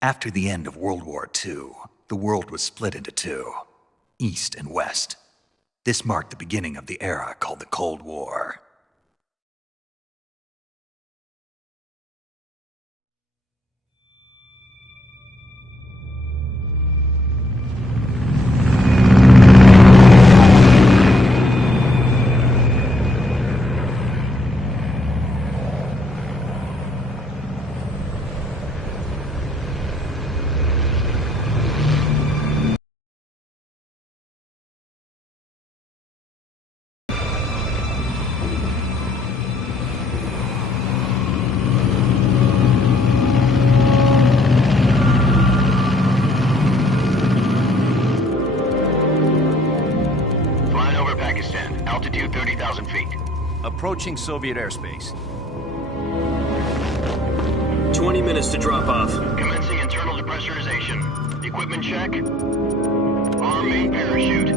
After the end of World War II, the world was split into two, East and West. This marked the beginning of the era called the Cold War. Altitude 30,000 feet. Approaching Soviet airspace. 20 minutes to drop off. Commencing internal depressurization. Equipment check. Arm main parachute.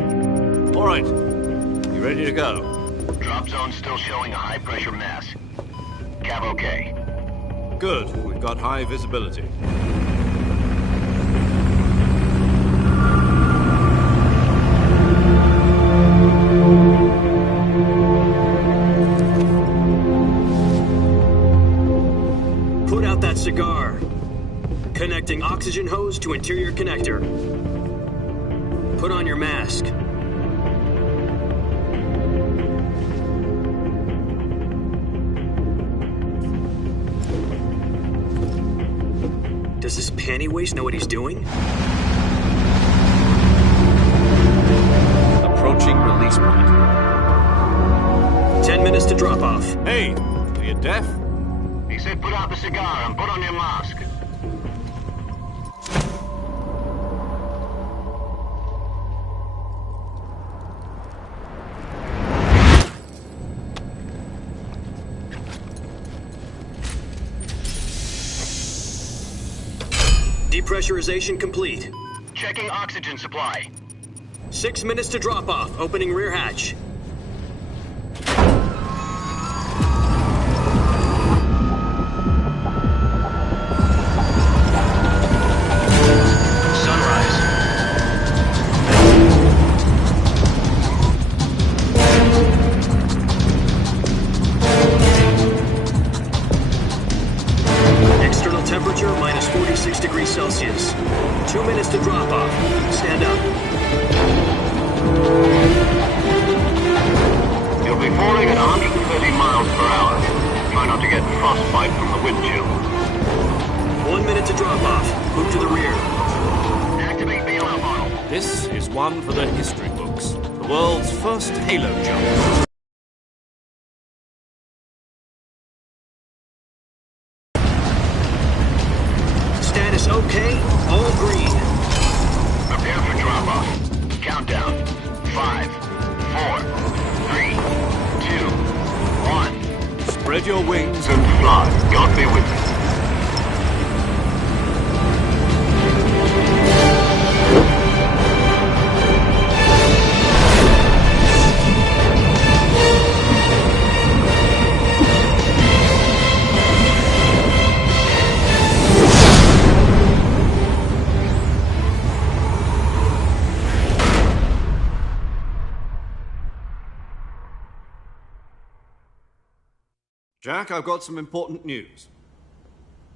All right. You ready to go? Drop zone still showing a high pressure mass. Cav okay. Good. We've got high visibility. Put out that cigar. Connecting oxygen hose to interior connector. Put on your mask. Does this panty waste know what he's doing? Approaching release point. 10 minutes to drop off. Hey, are you deaf? He said put out the cigar and put on your mask. Depressurization complete. Checking oxygen supply. 6 minutes to drop off. Opening rear hatch. Sunrise. External temperature minus 46 degrees Celsius. 2 minutes to drop off. Stand up. You'll be falling at 130 miles per hour. Try not to get frostbite from the wind chill. 1 minute to drop off. Move to the rear. Activate bailout model. This is one for the history books. The world's first halo jump. Status okay. All green. Prepare for drop-off. Countdown. 5, 4, 3, 2, 1. Spread your wings And fly. God be with you. Jack, I've got some important news.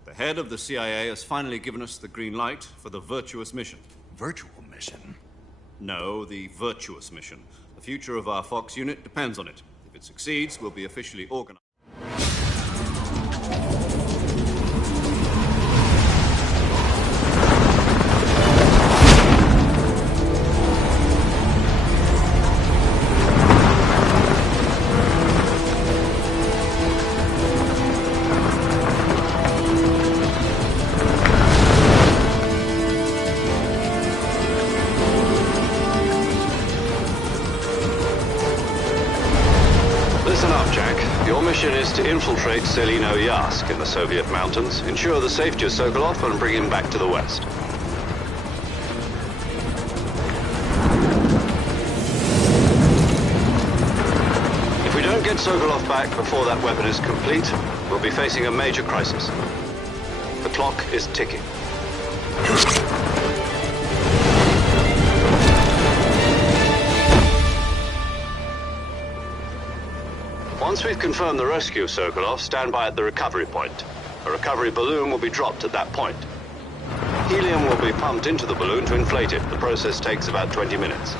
The head of the CIA has finally given us the green light for the virtuous mission. Virtual mission? No, the virtuous mission. The future of our Fox unit depends on it. If it succeeds, we'll be officially organized. Listen up, Jack. Your mission is to infiltrate Selino Yask in the Soviet mountains, ensure the safety of Sokolov, and bring him back to the West. If we don't get Sokolov back before that weapon is complete, we'll be facing a major crisis. The clock is ticking. Once we've confirmed the rescue of Sokolov, stand by at the recovery point. A recovery balloon will be dropped at that point. Helium will be pumped into the balloon to inflate it. The process takes about 20 minutes.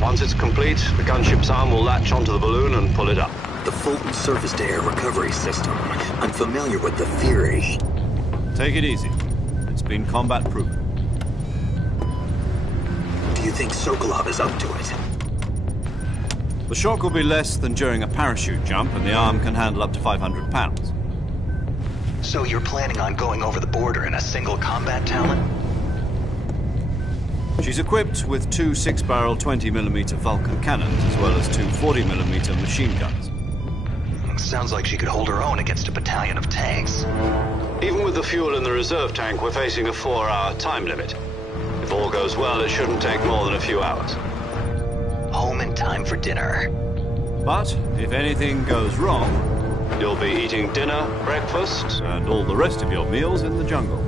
Once it's complete, the gunship's arm will latch onto the balloon and pull it up. The Fulton surface-to-air recovery system. I'm familiar with the theory. Take it easy. It's been combat proven. Do you think Sokolov is up to it? The shock will be less than during a parachute jump, and the arm can handle up to 500 pounds. So you're planning on going over the border in a single combat talon? She's equipped with two 6-barrel 20mm Vulcan cannons, as well as two 40mm machine guns. Sounds like she could hold her own against a battalion of tanks. Even with the fuel in the reserve tank, we're facing a 4-hour time limit. If all goes well, it shouldn't take more than a few hours. Home in time for dinner. But if anything goes wrong, You'll be eating dinner, breakfast, and all the rest of your meals in the jungle.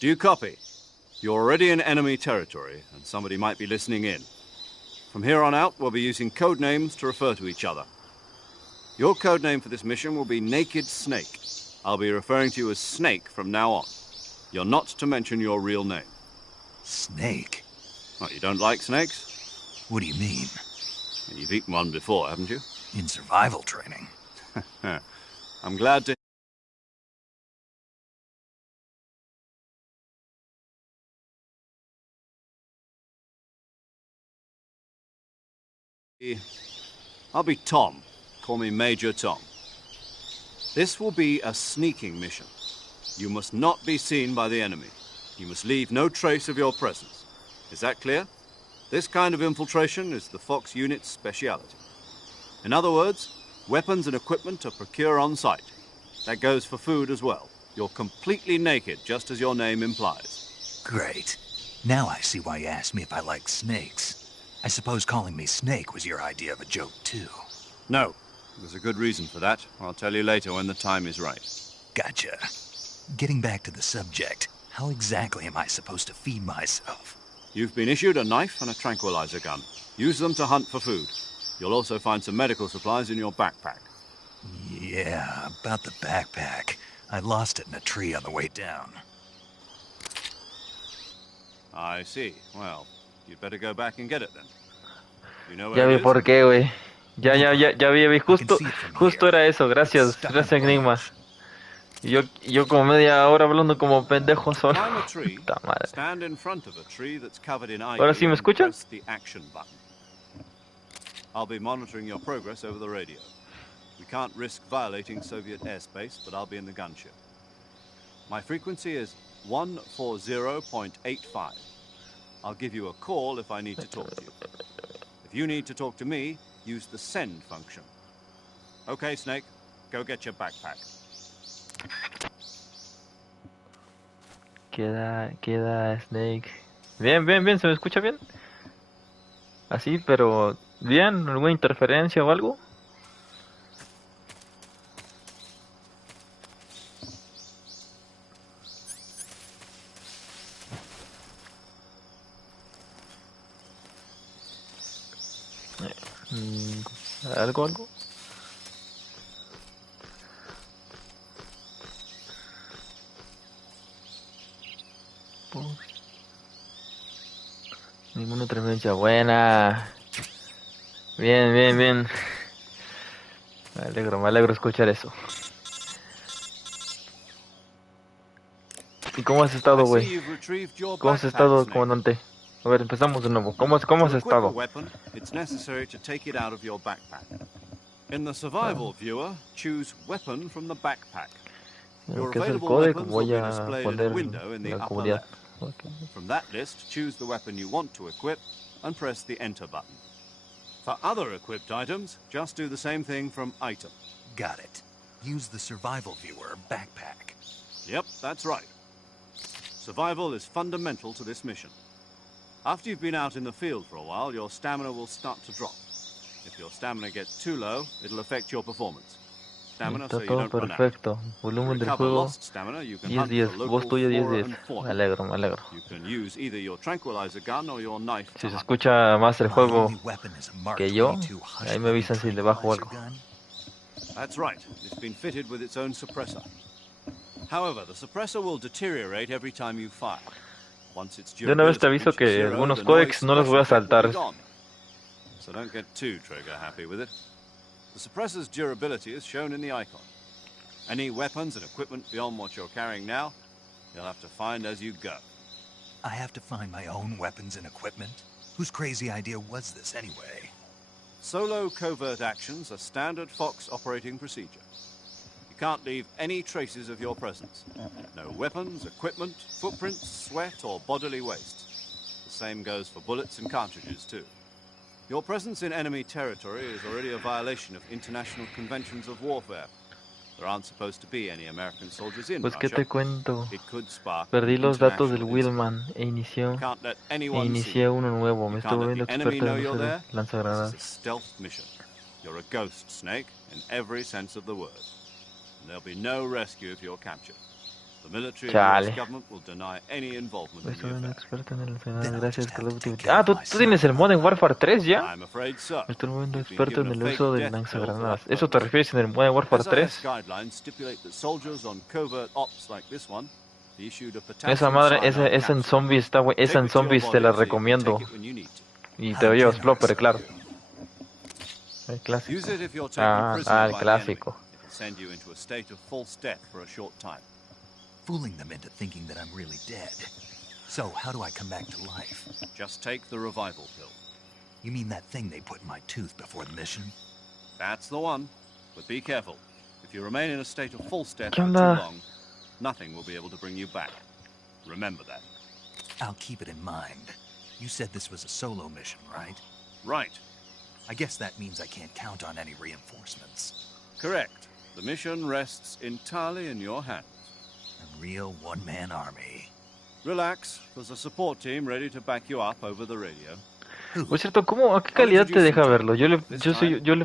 Do you copy? You're already in enemy territory, and somebody might be listening in. From here on out, we'll be using code names to refer to each other. Your code name for this mission will be Naked Snake. I'll be referring to you as Snake from now on. You're not to mention your real name. Snake? Oh, you don't like snakes? What do you mean? You've eaten one before, haven't you? In survival training. I'm glad to... I'll be Tom. Call me Major Tom. This will be a sneaking mission. You must not be seen by the enemy. You must leave no trace of your presence. Is that clear? This kind of infiltration is the Fox unit's speciality. In other words, weapons and equipment are procured on site. That goes for food as well. You're completely naked, just as your name implies. Great. Now I see why you asked me if I like snakes. I suppose calling me Snake was your idea of a joke, too. No. There's a good reason for that. I'll tell you later when the time is right. Gotcha. Getting back to the subject, how exactly am I supposed to feed myself? You've been issued a knife and a tranquilizer gun. Use them to hunt for food. You'll also find some medical supplies in your backpack. Yeah, about the backpack. I lost it in a tree on the way down. I see. Well, you'd better go back and get it then. You know Ya where vi it is? por qué, güey. Ya vi, justo era eso, gracias, Enigma. Yo como media hora hablando como pendejo solo. Climb a tree, Puta madre. stand in front of a tree that's covered in ivy. Ahora sí me and escuchan? press the action button. I'll be monitoring your progress over the radio. We can't risk violating Soviet airspace, but I'll be in the gunship. My frequency is 140.85. I'll give you a call if I need to talk to you. If you need to talk to me, use the send function. Okay, Snake, go get your backpack. Queda Snake. Bien, ¿se me escucha bien? Así, pero bien, ¿alguna interferencia o algo? ¿Algo? Ninguna interferencia buena. Bien. Me alegro escuchar eso. ¿Y cómo has estado, güey? ¿Cómo has estado, comandante? A ver, empezamos de nuevo. ¿Cómo has estado? It's necessary to take it out of your backpack. In the survival viewer, choose weapon from the backpack. Lo que es el código voy a poner en la comunidad. Okay. From that list, choose the weapon you want to equip and press the enter button. For other equipped items, just do the same thing from item. Got it. Use the survival viewer backpack. Yep, that's right. Survival is fundamental to this mission. After you've been out in the field for a while, your stamina will start to drop. If your stamina gets too low, it'll affect your performance. Stamina, so Está you todo don't run out. perfecto. Volumen del Recover juego lost stamina, you can 10-10. hunt for Voz local tuya flora 10-10. and fauna. Me alegro. You can use either your tranquilizer gun or your knife Si to se hunt. escucha más el My juego only weapon is a Mark que yo, 22 hush ahí me avisan si le bajo algo. tranquilizer gun. That's right. It's been fitted with its own suppressor. However, the suppressor will deteriorate every time you fire. Once its De una vez te durability aviso que reaches zero, algunos the códex noise no los voy a suppression effect will saltar. be gone. So don't get too trigger happy with it. The suppressor's durability is shown in the icon. Any weapons and equipment beyond what you're carrying now, you'll have to find as you go. I have to find my own weapons and equipment? Whose crazy idea was this anyway? Solo covert actions are standard Fox operating procedure. You can't leave any traces of your presence. No weapons, equipment, footprints, sweat, or bodily waste. The same goes for bullets and cartridges, too. Your presence in enemy territory is already a violation of international conventions of warfare. There aren't supposed to be any American soldiers in Pues qué Russia. te cuento. It could spark Perdí los datos del international incident. Wheelman You can't let anyone inicié uno nuevo. Me You estoy can't let volviendo the enemy experto know en you're uso de there. This is a lanzagranadas. stealth mission. You're a ghost, Snake, in every sense of the word. And there'll be no rescue if you're captured. The military and Chale. US government will deny any involvement Pues in soy the un affair. experto en el lanzagranadas. Then I'll Gracias, just Call have of to Duty. take care of ¿Tú myself. tienes el Modern Warfare 3 ya? I'm afraid so. Me estoy volviendo You've been experto en given el a uso fake del death pill for lanzagranadas. that ¿Eso te purpose. refieres en el Modern Warfare 3? SAS guidelines stipulate that soldiers on covert ops like this one be issued a Esa potassium madre, cyanide esa en capsule. zombies está esa Take en it to your zombies te body la so you can recomiendo. take it when you need to. Y How te lo llevas generous flopper, of claro. you. El clásico. Use it if you're taken prisoner El by the enemy. clásico. It'll send you into a state of false death for a short time. Fooling them into thinking that I'm really dead. So, how do I come back to life? Just take the revival pill. You mean that thing they put in my tooth before the mission? That's the one. But be careful. If you remain in a state of false death ¿Qué for too onda? long, nothing will be able to bring you back. Remember that. I'll keep it in mind. You said this was a solo mission, right? Right. I guess that means I can't count on any reinforcements. Correct. The mission rests entirely in your hands. A real one-man army. Relax. There's a support team ready to back you up over the radio. Por cierto, ¿a qué calidad te deja verlo? Yo le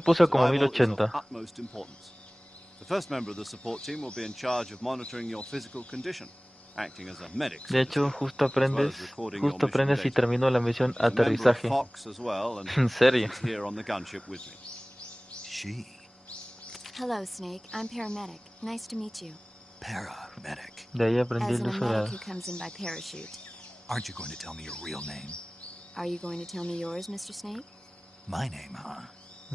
puse a como Survival is of 1080. utmost importance. The first member of the support team will be in charge of monitoring your physical condition, acting as a medic. De hecho, justo aprendes y termino la misión aterrizaje. Fox as well, and En serio. she's here on the gunship with me. She. Hello, Snake. I'm paramedic. Nice to meet you. Paramedic. De ahí aprendí As el a uso de medic who comes in by parachute. Aren't you going to tell me your real name? Are you going to tell me yours, Mr. Snake? My name, huh?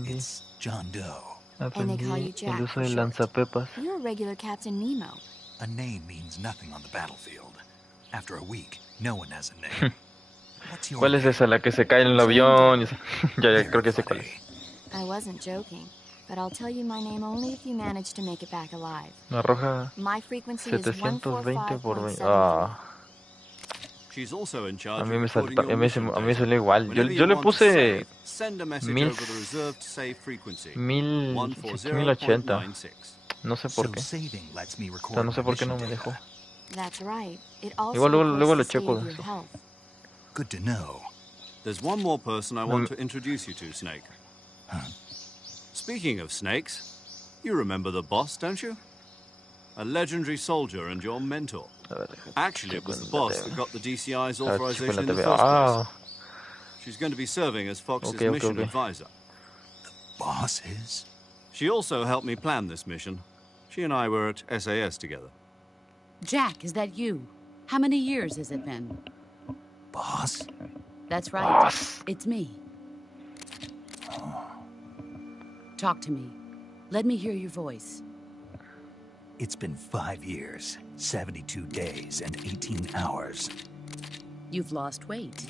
It's John Doe. aprendí call you Jack el uso for de short. lanzapepas. You're a regular Captain Nemo. A name means nothing on the battlefield. After a week, no one has a name. What's your ¿Cuál es name? esa? La que se cae en el avión. Ya creo que sé cuál es. I wasn't joking, but I'll tell you my name only if you manage to make it back alive. Me arroja My frequency is 720 por 20. 145.73. She's also in charge A mí of me recording salta, your mission a mí data. salió igual. Whenever Yo you le want to puse save, send a message mil- over the reserved save frequency. 1080. 140.96. No sé por So qué. saving lets me O record sea, no sé my por qué mission no me data. dejó. That's right. It also Igual luego lo records the checo state of eso. your health. Good to know. There's one more person I want to introduce you to, Snake. Huh? Speaking of snakes, you remember the boss, don't you? A legendary soldier and your mentor. A ver, déjame Actually, it checo was en the la boss TV. that got the DCI's A ver, checo authorization en in la the TV. first place. Ah, She's going to be serving as Fox's Okay, mission okay. advisor. Boss is? She also helped me plan this mission. She and I were at SAS together. Jack, is that you? How many years has it been? Boss? That's right. Boss. It's me. Talk to me. Let me hear your voice. It's been 5 years, 72 days, and 18 hours. You've lost weight.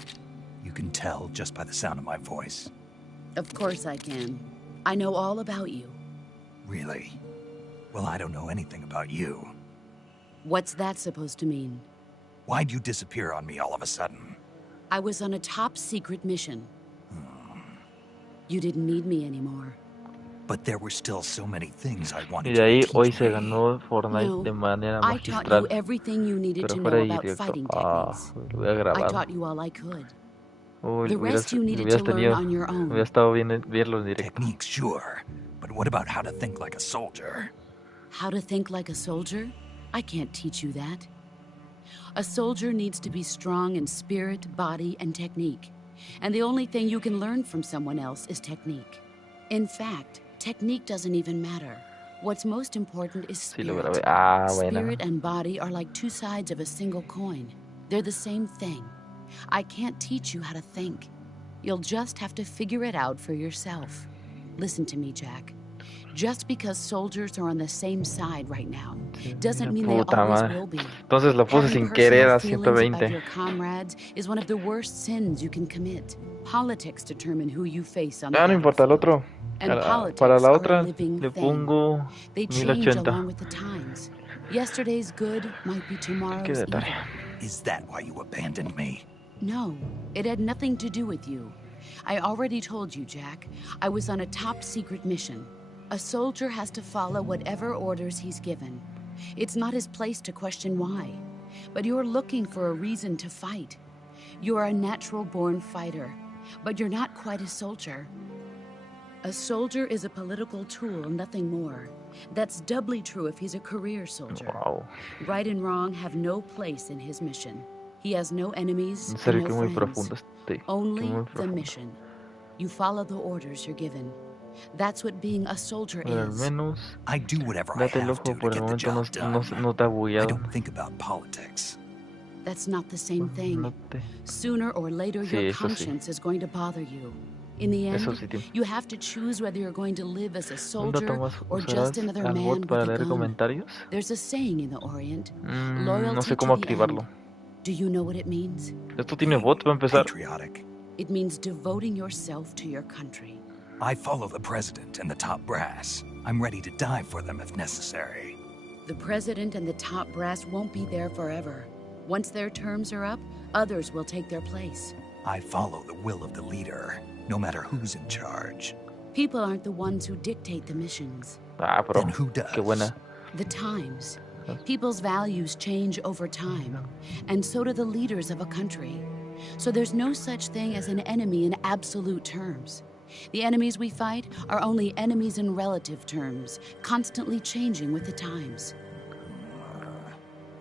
You can tell just by the sound of my voice. Of course I can. I know all about you. Really? Well, I don't know anything about you. What's that supposed to mean? Why'd you disappear on me all of a sudden? I was on a top secret mission. You didn't need me anymore. But there were still so many things I Y wanted de ahí you to hoy teach se me. ganó Fortnite No, de manera I taught you magistral. everything you needed Pero to fuera know de about directo. fighting Ah, techniques. lo hubiera I grabado. taught you all I could. Uy, The hubieras, rest you needed hubieras to learn tenido, on your own. hubiera estado bien verlo en directo. Techniques, sure. But what about how to think like a soldier? How to think like a soldier? I can't teach you that. A soldier needs to be strong in spirit, body, and technique. And the only thing you can learn from someone else is technique. In fact, technique doesn't even matter. What's most important is Sí, lo spirit. grabé. Ah, bueno. Spirit and body are like two sides of a single coin. They're the same thing. I can't teach you how to think. You'll just have to figure it out for yourself. Listen to me, Jack. Just because soldiers are on the same side right now doesn't mean Puta they always madre. will be. Entonces lo puse Having sin querer personal a feelings about 120. your comrades is one of the worst sins you can commit. Politics determine who you face on the Ah, no importa, el battlefield. otro. And Para politics la are a otra living le thing. pongo They change along 1080. with the times. Yesterday's good might be Qué tomorrow's de evil. tarea. Is that why you abandoned me? No, it had nothing to do with you. I already told you, Jack. I was on a top secret mission. A soldier has to follow whatever orders he's given. It's not his place to question why. But you're looking for a reason to fight. You're a natural-born fighter, but you're not quite a soldier. A soldier is a political tool, nothing more. That's doubly true if he's a career soldier. Wow. Right and wrong have no place in his mission. He has no enemies En and serio, no que muy friends. profundo este. Only Que muy the profundo. mission. You follow the orders you're given. That's what being a soldier Pero al is. menos I do whatever I date el have ojo to por el get the momento no, job done. no te ha I bugueado. don't think about politics. That's not the same thing. No te... Sooner or later, Sí, your eso sí. conscience is going to bother you. In the Eso end, sí tiene. you have to choose whether you're going to live as a Un dato soldier más, or ¿usarás just another al man bot para with a leer gun. comentarios? There's a saying in the Orient, No loyalty sé cómo to the activarlo. end. Do you know what it means? Esto tiene bot para empezar. Patriotic. It means devoting yourself to your country. I follow the president and the top brass. I'm ready to die for them if necessary. The president and the top brass won't be there forever. Once their terms are up, others will take their place. I follow the will of the leader, no matter who's in charge. People aren't the ones who dictate the missions. Ah, pero Then who does? qué buena. The times. People's values change over time, and so do the leaders of a country. So there's no such thing as an enemy in absolute terms. The enemies we fight are only enemies in relative terms, constantly changing with the times.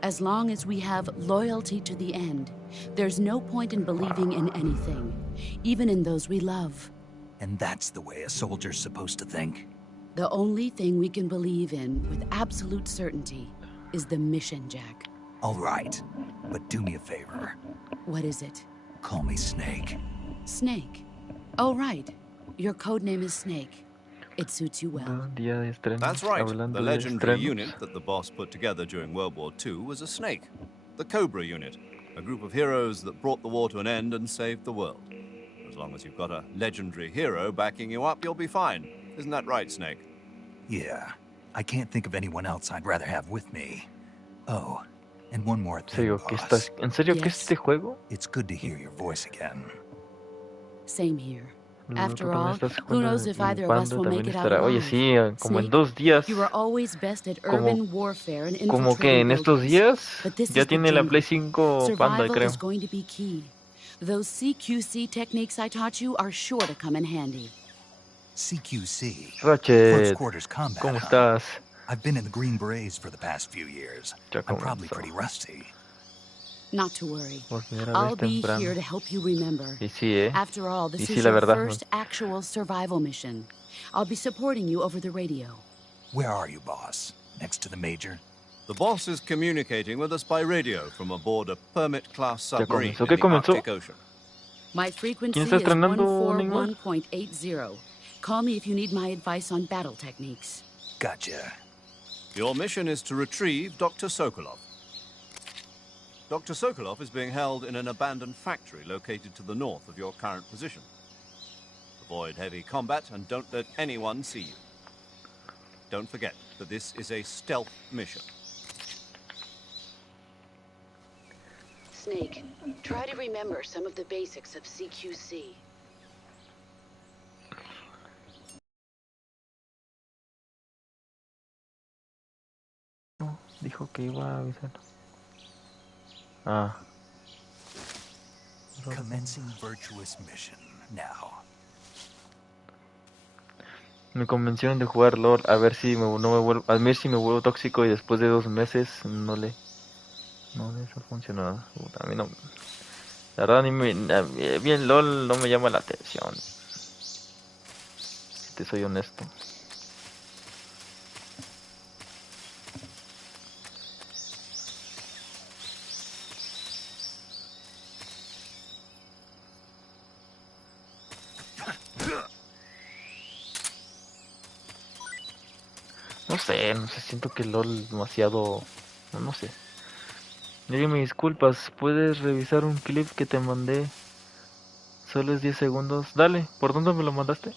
As long as we have loyalty to the end, there's no point in believing in anything, even in those we love. And that's the way a soldier's supposed to think? The only thing we can believe in with absolute certainty is the mission, Jack. All right, but do me a favor. What is it? Call me Snake. Snake. Oh, right. Your code name is Snake. It suits you well. Día de estrenos. That's right. Hablando The de legendary estrenos. unit that the boss put together during World War II was a snake. The Cobra unit, a group of heroes that brought the war to an end and saved the world. As long as you've got a legendary hero backing you up, you'll be fine. Isn't that right, Snake? Yeah, I can't think of anyone else I'd rather have with me. Oh, and one more thing, ¿Serio que boss. estás... ¿En serio que Yes. este juego? It's good to hear your voice again. Same here. Tú After también all, estás who jugando knows y if either of us Panda will también make it out estará. Oye, alive. sí, como en Snake, 2 días. you were always best at Como- urban warfare and Como que infiltrating en estos buildings. días But this ya is the tiene la jungle. Play 5 Panda, Survival creo. is going to be key. Those CQC techniques I taught you are sure to come in handy. CQC. Ratchet, Close Quarters Combat. ¿cómo huh? estás? I've been in the Green Berets for the past few years. Ya I'm probably comenzó. pretty rusty. Not to worry. Por primera I'll vez be temprano. here to help you remember. Y sí, After all, Y this sí, is la your verdad, first actual survival mission. I'll be supporting you over the radio. Where are you, boss? Next to the Major? The boss is communicating with us by radio from aboard a permit-class Ya submarine comenzó. in ¿Qué the comenzó? Arctic Ocean. My frequency ¿Quién está is estrenando, Neymar? 141.80. Call me if you need my advice on battle techniques. Gotcha. Your mission is to retrieve Dr. Sokolov. Dr. Sokolov is being held in an abandoned factory located to the north of your current position. Avoid heavy combat and don't let anyone see you. Don't forget that this is a stealth mission. Snake, try to remember some of the basics of CQC. No, dijo que iba a avisar. Ah. Commencing virtuous mission now. Me convencieron de jugar LOL a ver si no me vuelvo, a ver si me vuelvo tóxico y después de 2 meses no les ha funcionado. Puta, a mí no, la verdad bien LOL no me llama la atención. Si te soy honesto. No sé, siento que LOL demasiado... No sé. Oye, mis disculpas, ¿puedes revisar un clip que te mandé? Solo es 10 segundos. Dale, ¿por dónde me lo mandaste?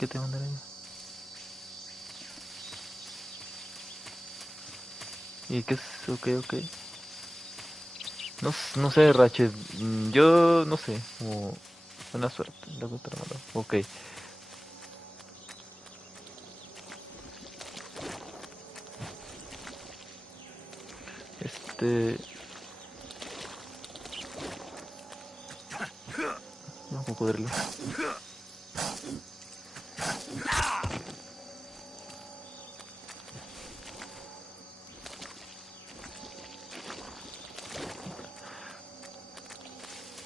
¿Qué te mandaré? ¿Y qué es? Ok. No sé, Ratchet. Yo no sé. Como... Buena suerte. Luego te lo mando. Ok. Este... No, cocodrilo.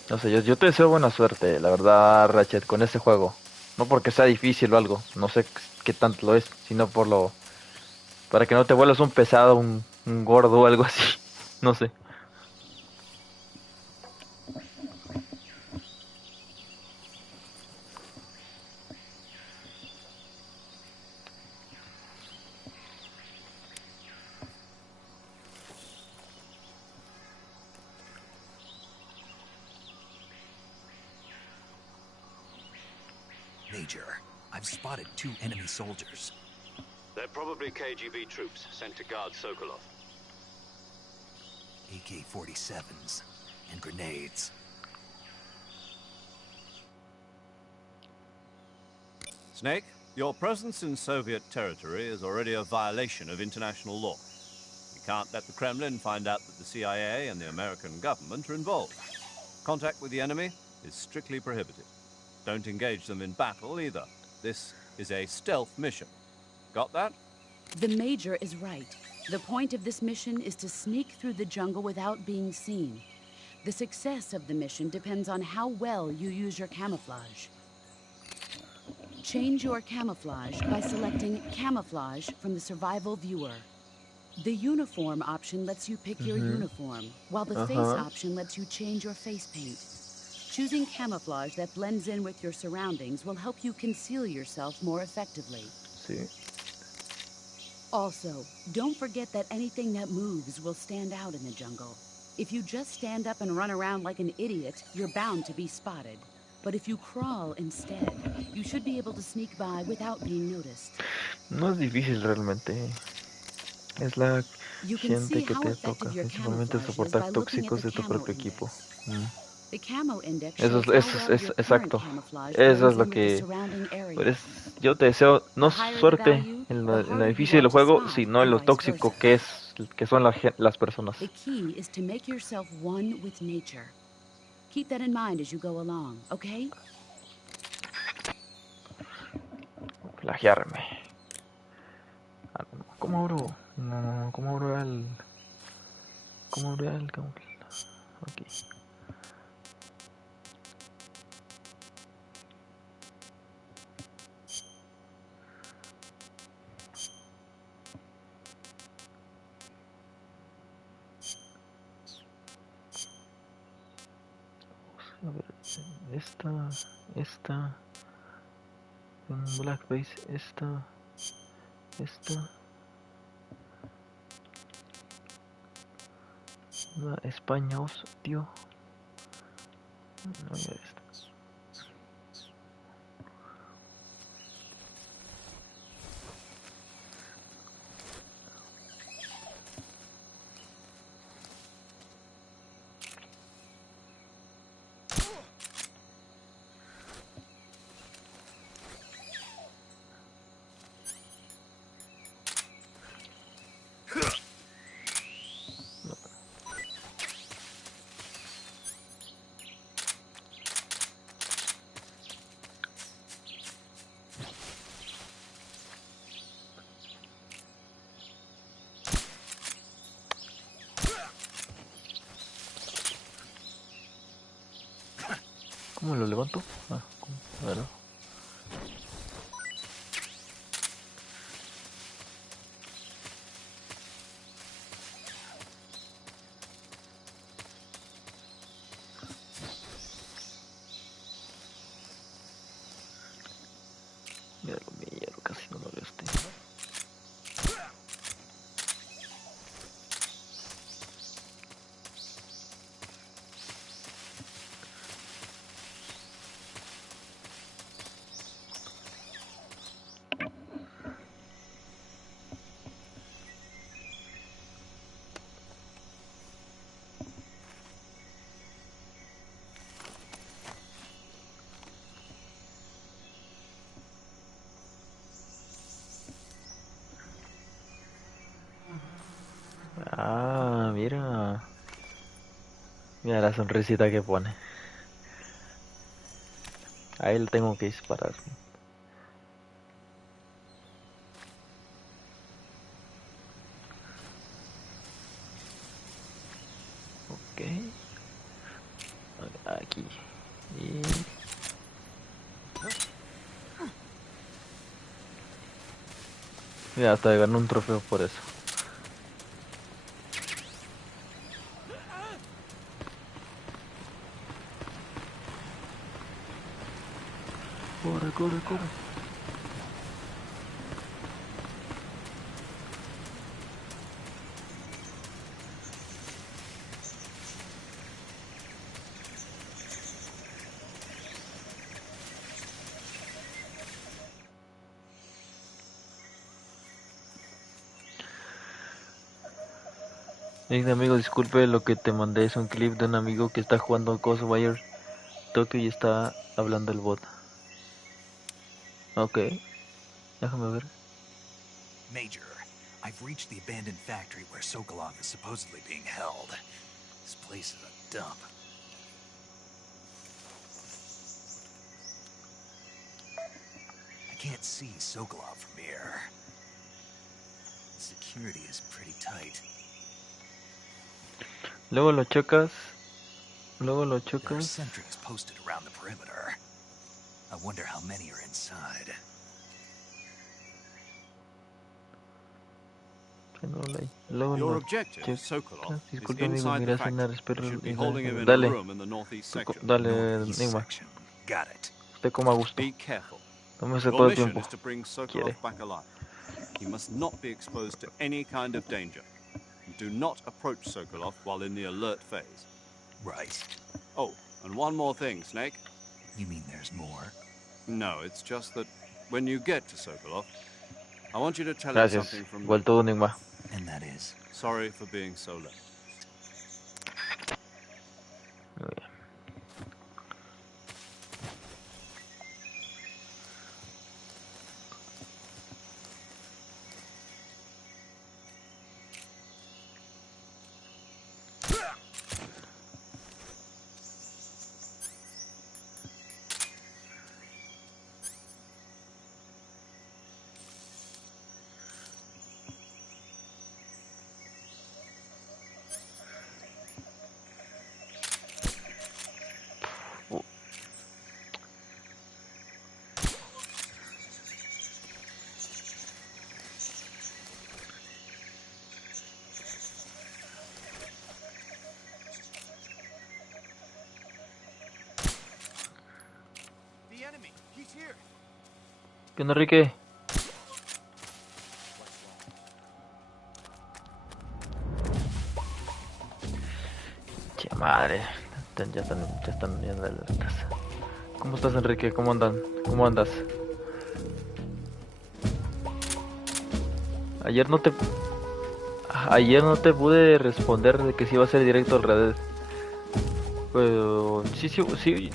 No sé, yo te deseo buena suerte, la verdad, Ratchet, con este juego. No porque sea difícil o algo, no sé qué tanto lo es, sino por lo... Para que no te vuelvas un pesado, un gordo o algo así. No sé. Major, I've spotted 2 enemy soldiers. They're probably KGB troops sent to guard Sokolov. AK-47s and grenades. Snake, your presence in Soviet territory is already a violation of international law. You can't let the Kremlin find out that the CIA and the American government are involved. Contact with the enemy is strictly prohibited. Don't engage them in battle either. This is a stealth mission. Got that? The Major is right. The point of this mission is to sneak through the jungle without being seen. The success of the mission depends on how well you use your camouflage. Change your camouflage by selecting Camouflage from the Survival Viewer. The Uniform option lets you pick your uniform, while the Face option lets you change your face paint. Choosing camouflage that blends in with your surroundings will help you conceal yourself more effectively. Sí. Also, don't forget that anything that moves will stand out in the jungle. If you just stand up and run around like an idiot, you're bound to be spotted. But if you crawl instead, you should be able to sneak by without being noticed. No es difícil realmente. Es la You can gente see que how te effective toca, your principalmente camouflage is soportar by looking at the tóxicos de tu camo propio equipo. index. The camo index Eso shows how well es your current exacto. camouflage Eso blends es lo in with the que... surrounding area. Pues, yo te deseo The no higher the suerte value, en the en lo harder you difícil are del to juego, spot, sino en and lo vice tóxico versa. que son las personas. The key is to make yourself one with nature. Keep that in mind as you go along, okay? Plagiarme. Ah, no, ¿cómo abro? No, ¿cómo abro el... ¿Cómo abro el camuflaje? Ok. A ver, esta, un blackface, esta, una España, tío, no, ya esta. ¿Cómo lo levanto? Ah, ¿cómo? A ver, ¿no? Mira lo mío. Ah, mira. Mira la sonrisita que pone. A él tengo que disparar. Ok. Aquí. Y... Mira, hasta ganó un trofeo por eso. Corre, corre, corre. Amigo, disculpe, lo que te mandé es un clip de un amigo que está jugando Ghostwire Tokyo y está hablando el bot. Ok, déjame ver. Major, I've reached the abandoned factory where Sokolov is supposedly being held. This place is a dump. I can't see Sokolov from here. Security is pretty tight. Luego lo chocas. Luego lo There are chocas. sentries posted around the perimeter. I wonder how many are inside. Luego Your lo objective, checas. Sokolov, is Disculpe amigo, inside mira the cenar, factory. espero. You should be holding him in a Dale, room in the northeast section. dale, Northeast Enigma. section. Got it. Usted coma a gusto. Be careful. Tómese Your todo el mission tiempo. is to bring Quiere. Sokolov back alive. He must not be exposed to any kind of danger. Do not approach Sokolov while in the alert phase. Right. Oh, and one more thing, Snake. You mean there's more? No, it's just that when you get to Sokolov, I want you to tell him Gracias. something from me. Vuelto Enigma. And that is? Sorry for being so late. Muy bien. ¿Qué onda, Enrique? Che madre, ya están viendo alertas. ¿Cómo estás, Enrique? ¿Cómo andan? ¿Cómo andas? Ayer no te pude responder de que si iba a ser directo al Red Dead. Pero sí,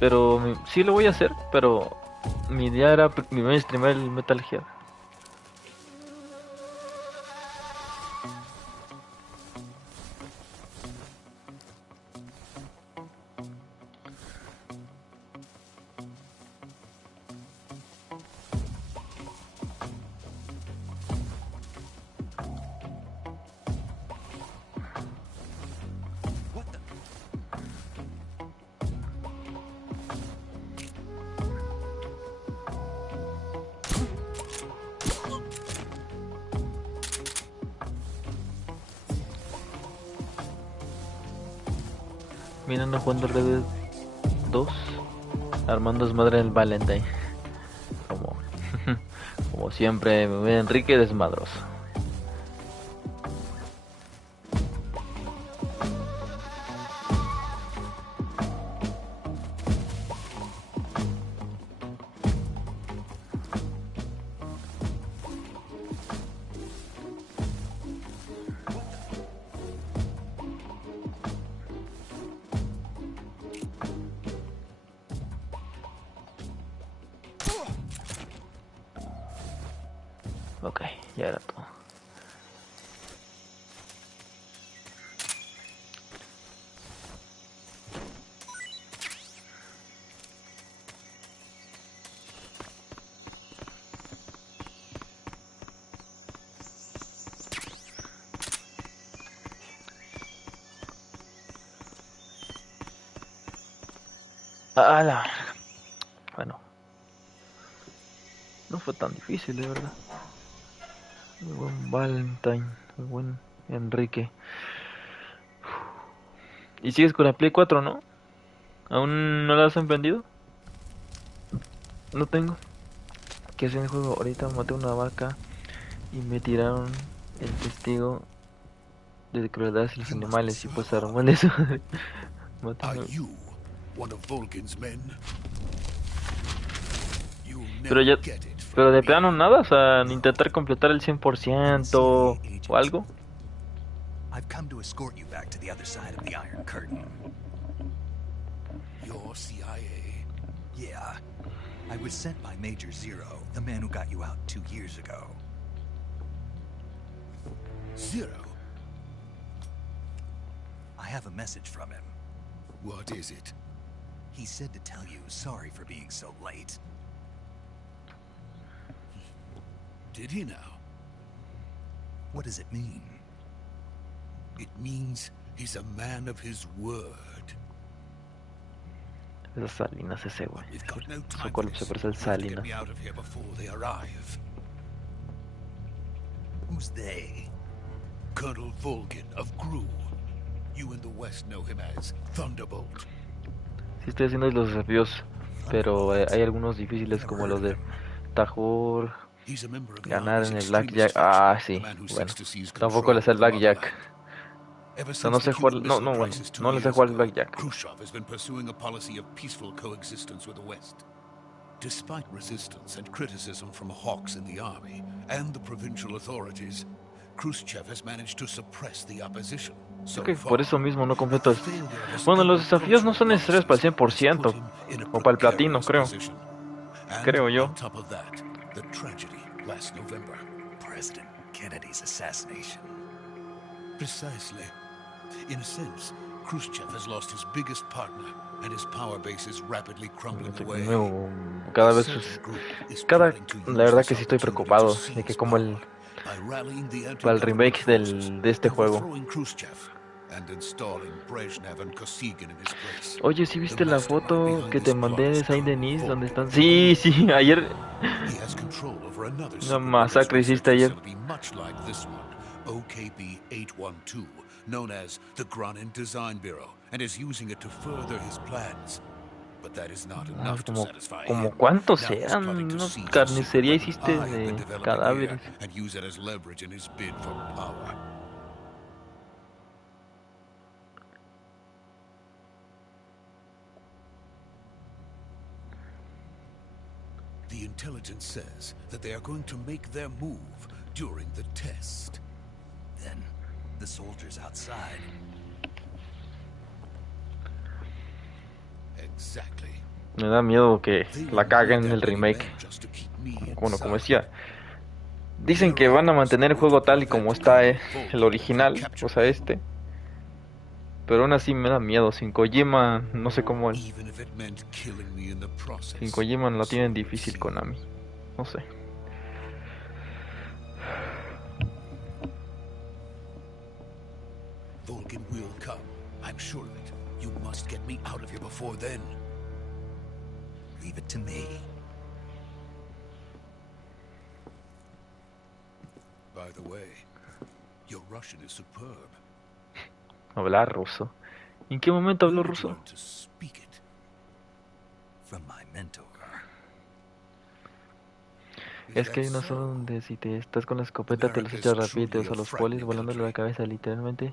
pero sí lo voy a hacer, pero mi idea era primero streamar el Metal Gear. Mirando jugando Red Dead 2, armando desmadre en el Valentine. Como, como siempre, me ve Enrique desmadroso. Ok, ya era todo. ¡Hala! Bueno, no fue tan difícil, de verdad. Muy buen Valentine, muy buen Enrique. Y sigues con la Play 4, ¿no? ¿Aún no la has emprendido? No tengo. ¿Qué hacer en el juego? Ahorita maté una vaca y me tiraron el testigo de crueldad hacia los animales y pues armó en eso. Maté Are una- you one of Vulcan's men? You'll Pero never ya, get it pero from de me. plano nada, o sea, ni intentar completar el 100% o algo. I've come to escort you back to the other side of the Iron Curtain. Your CIA? Yeah. I was sent by Major Zero, the man who got you out 2 years ago. Zero? I have a message from him. What is it? He said to tell you sorry for being so late. Did he now? What does it mean? It means he's a man of his word. Esas Salinas ese güey. We've got no Su time for cuerpo se this. parece al You have to get Salinas. me out of here before they arrive. Who's they? Colonel Vulcan of Gru. You in the West know him as Thunderbolt. Sí estoy haciendo los desafíos, pero hay algunos difíciles como los de Tajur, He's a member of the ganar Army's en el extremist Blackjack. faction, Ah, the sí, man who bueno. seeks to seize Tampoco le control sé el of the Blackjack. motherland. Ever O sea, no since the sé jugar, Cuban no, Missile no, bueno, Crisis 2 no le sé years jugar el ago, Blackjack. Khrushchev has been pursuing a policy of peaceful coexistence with the West. Despite resistance and criticism from hawks in the army and the provincial authorities, Khrushchev has managed to suppress the opposition. So Creo que far, por eso mismo no but the completo. failure of his Bueno, los government desafíos no son cultural necesarios para el policies has put 100%, him in a o para el platino, precarious creo. position. And Creo yo. on top of that, the tragedy last November. President Kennedy's assassination. Precisely. In a sense, Khrushchev has lost his biggest partner, and his power base is rapidly crumbling away. Nuevo, cada vez Certain group is cada, plotting to la use verdad this que sí estoy opportunity to preocupado de que seize como power by rallying the para el anti-government remake forces de este and juego. overthrowing Khrushchev and installing Brezhnev and Kosygin in his place. Oye, ¿sí The viste la mastermind foto behind que this te plot mandé de is Saint Colonel Denis donde Vulcan están? of Sí, Gru. sí, ayer He has control over another una secret weapons masacre research hiciste ayer. facility much like this one, OKB 812, known as the Granin Design Bureau, and is using it to further his plans. But that is not enough to satisfy Como him. cuántos Now he's plotting eran, to ¿no? seize the secret Carnicería weapon hiciste I have been de developing cadáveres. here and use it as leverage in his bid for power. The intelligence says that they are going to make their move during the test. Then, the soldiers outside. Exactly. Me da miedo que They la will caguen need en el that many remake. men just to keep me Bueno, como inside. decía, dicen que van a mantener el juego tal y como está el original, o sea, este. Pero aún así me da miedo. Sin Kojima, no sé cómo el. Even if it meant killing me in the process. Sin Kojima lo tienen So difícil it Konami. No sé. Vulcan will come. I'm sure of it. You must get me out of here before then. Leave it to me. By the way, your Russian is superb. Hablar ruso. ¿En qué momento habló Where did you ruso? learn to speak it? From my mentor. Es que hay una zona donde si te estás con la escopeta te los echas rapiditos a los polis volándole la cabeza, literalmente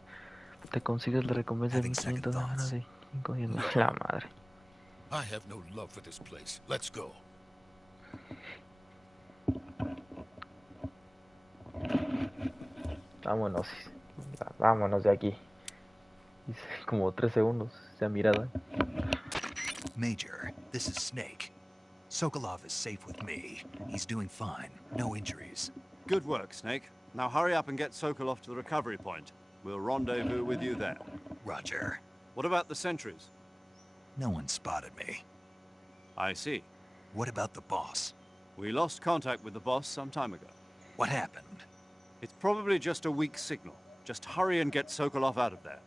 te consigues la recompensa de 1500 de menos de 5 días. La madre. I have no love for this place. Let's go. Vámonos. Vámonos de aquí. Dice como 3 segundos esa mirada. Major, this is Snake. Sokolov is safe with me. He's doing fine. No injuries. Good work, Snake. Now hurry up and get Sokolov to the recovery point. We'll rendezvous with you there. Roger. What about the sentries? No one spotted me. I see. What about the boss? We lost contact with the boss some time ago. What happened? It's probably just a weak signal. Just hurry and get Sokolov out of there.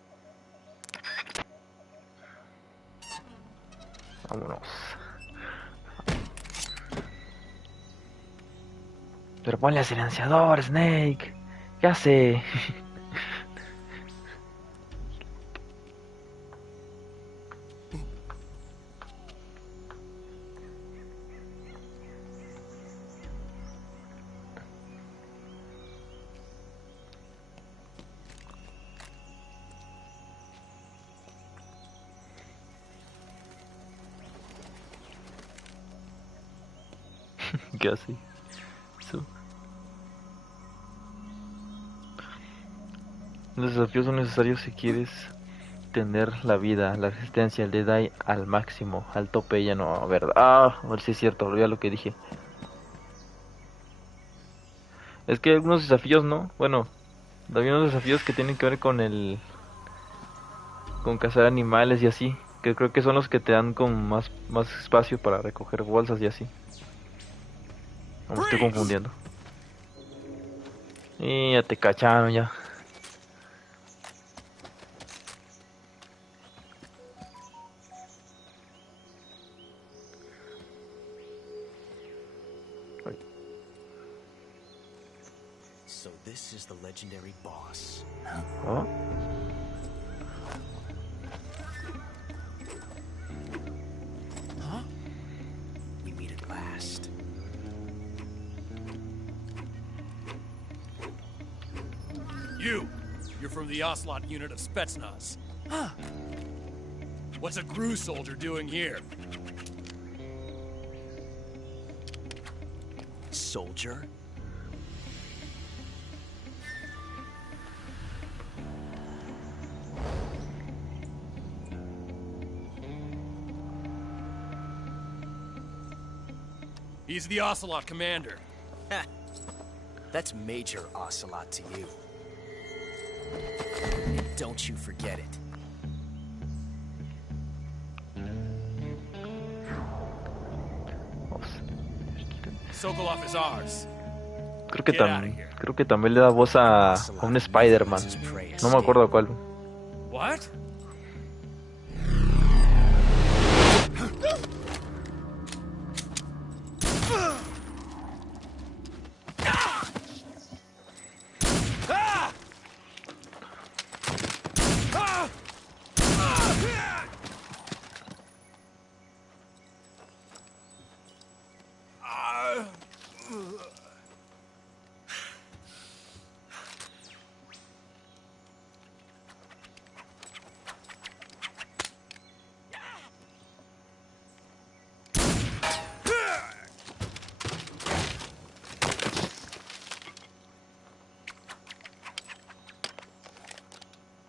Vámonos. Pero ponle silenciador, Snake. ¿Qué hace? ¿Qué hace? Eso. Los desafíos son necesarios si quieres tener la vida, la resistencia, el Deadeye al máximo, al tope. Ya no, ¿verdad? A ver si es cierto, olvidé lo que dije. Es que hay algunos desafíos, ¿no? Bueno, había unos desafíos que tienen que ver con con cazar animales y así, que creo que son los que te dan como más espacio para recoger bolsas y así. No me estoy confundiendo. Y ya te cacharon ya. So this is the legendary boss. ¿Oh? Huh? We meet at last. You're from the Ocelot unit of Spetsnaz. Huh. What's a Gru soldier doing here? Soldier? He's the Ocelot commander. Ha! That's Major Ocelot to you. And don't you forget it. Sokolov is ours. Creo que también le da voz a un Spider-Man. No me acuerdo cuál. What?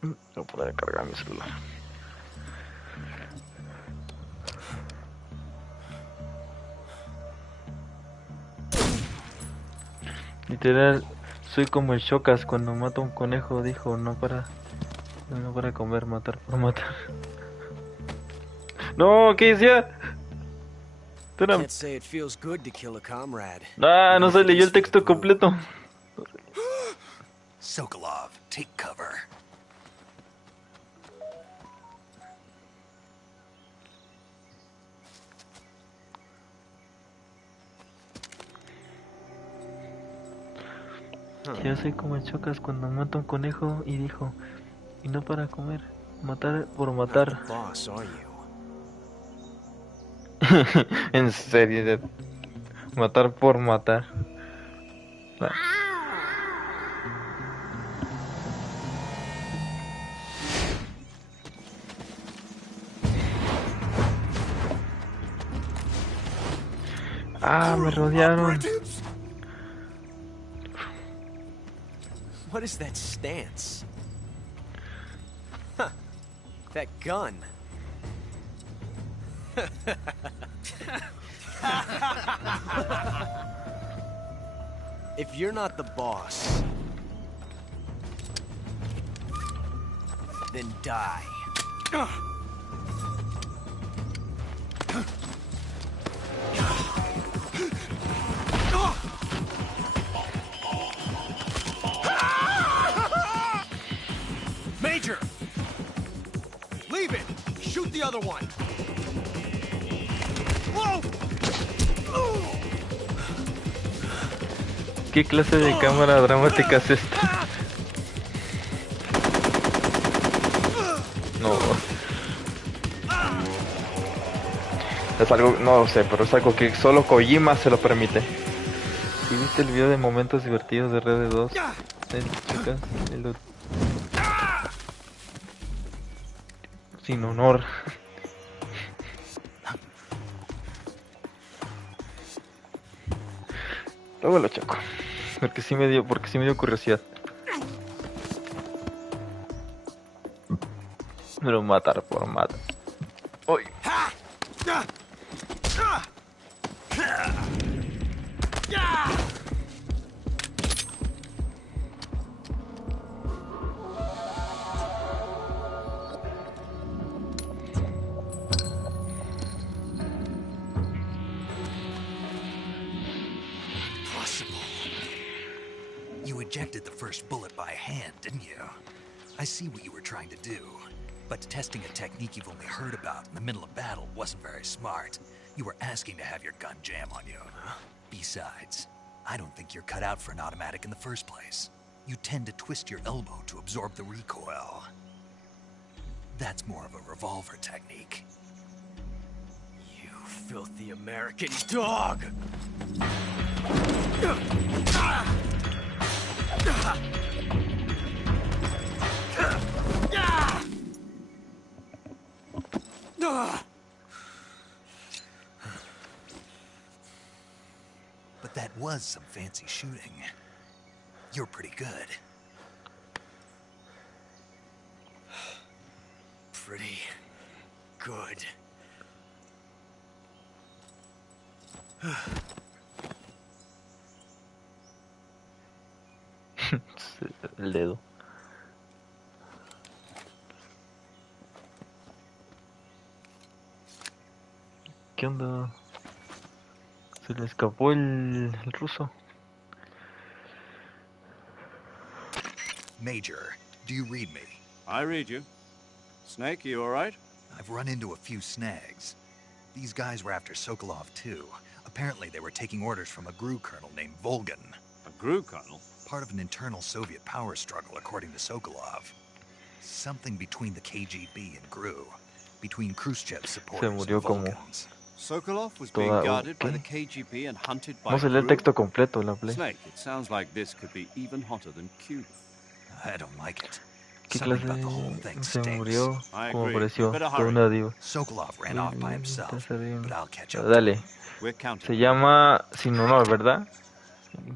Voy a poder cargar mi celular. Literal, soy como el Shokas cuando mata un conejo, dijo, no para comer, matar por matar. No, ¿qué decía? Can't say it feels good to kill a comrade. Ah, no se leyó el texto completo. Sokolov, take cover. Yo soy como el Chocas cuando mata un conejo y dijo, y no para comer, matar por matar. Boss, are you? En serio, matar por matar. Ah. Ah, me rodearon. What is that stance? Huh. That gun. If you're not the boss, then die. Major! Leave it! Shoot the other one! ¿Qué clase de cámara dramática es esta? No. Es algo, no sé, pero es algo que solo Kojima se lo permite. ¿Sí viste el video de momentos divertidos de Red Dead 2? Chicas, sin honor. Luego lo checo. Porque sí me dio curiosidad. Pero matar por matar. ¡Uy! You ejected the first bullet by hand, didn't you? I see what you were trying to do. But testing a technique you've only heard about in the middle of battle wasn't very smart. You were asking to have your gun jam on you. Besides, I don't think you're cut out for an automatic in the first place. You tend to twist your elbow to absorb the recoil. That's more of a revolver technique. You filthy American dog! But that was some fancy shooting. You're pretty good. Pretty good. El dedo. ¿Qué onda? Se le escapó el ruso. Major, do you read me? I read you. Snake, you all right? I've run into a few snags. These guys were after Sokolov too. Apparently they were taking orders from a GRU colonel named Volgan. A GRU colonel? Part of an internal Soviet power struggle, according to Sokolov. Something between the KGB and GRU. Between Khrushchev's supporters and Volgan's. Sokolov was being guarded by the KGB and hunted by No se lee el texto completo la play. Snake, it sounds like this could be even hotter than Cuba. I don't like it. ¿Qué clase se murió? Como apareció por una diva. Sokolov ran off by himself, but I'll catch up. Dale. Se llama Sin Honor, ¿verdad?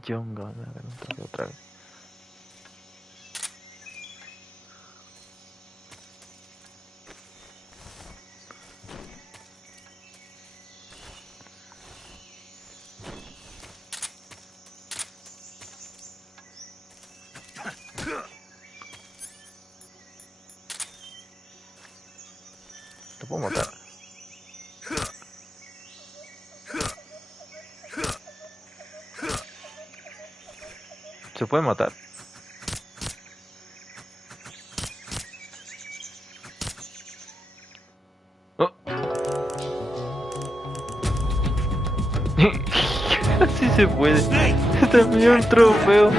John Gunn, a ver, otra vez. Te puedo matar. Se puede matar. Oh. Así se puede. También un trofeo.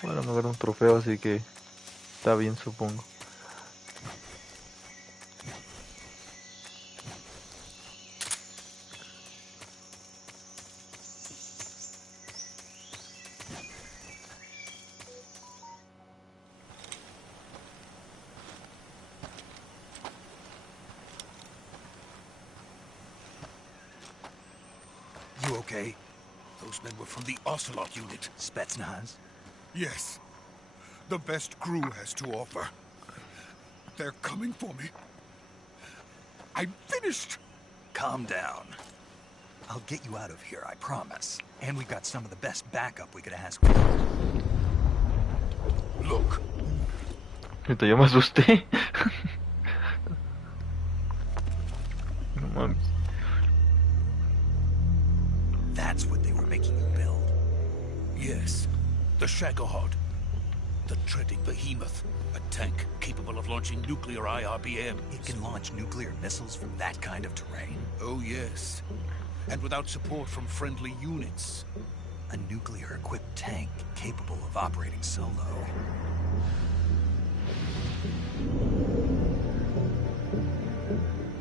Bueno, me agarré un trofeo, así que está bien, supongo. You okay? Those men were from the Ocelot unit. Spetsnaz? Yes. The best GRU has to offer. They're coming for me. I'm finished. Calm down. I'll get you out of here, I promise. And we've got some of the best backup we could ask for. Look. Yo me asusté. No mames. That's what they were making you build. Yes. The Shagohod. The treading behemoth. A tank capable of launching nuclear IRBMs. It can launch nuclear missiles from that kind of terrain? Oh, yes. And without support from friendly units. A nuclear-equipped tank capable of operating solo.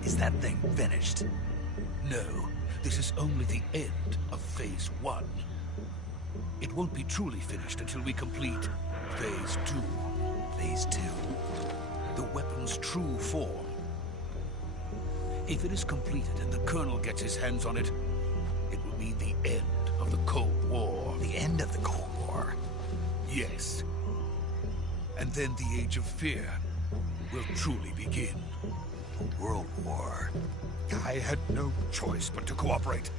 Is that thing finished? No, this is only the end of Phase 1. It won't be truly finished until we complete Phase 2. Phase 2? The weapon's true form. If it is completed and the Colonel gets his hands on it, it will mean the end of the Cold War. The end of the Cold War? Yes. And then the Age of Fear will truly begin. A world war. I had no choice but to cooperate.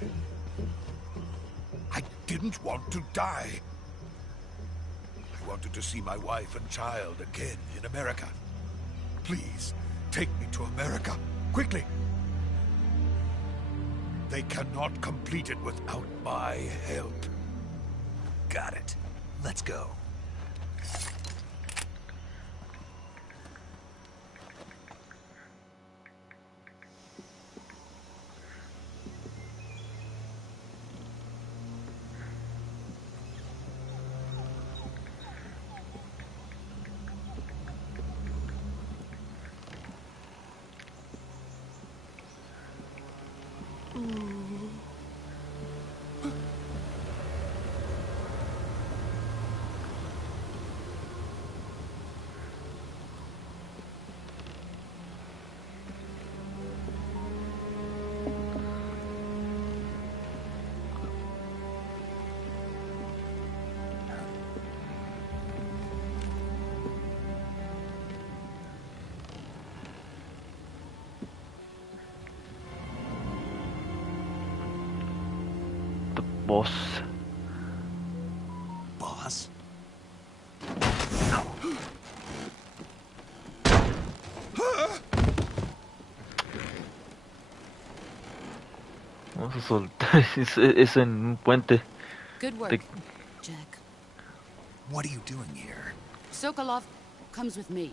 I didn't want to die. I wanted to see my wife and child again in America. Please, take me to America, quickly. They cannot complete it without my help. Got it. Let's go. Boss. Boss? Vamos a soltar eso en un puente. Good work, Jack. What are you doing here? Sokolov comes with me.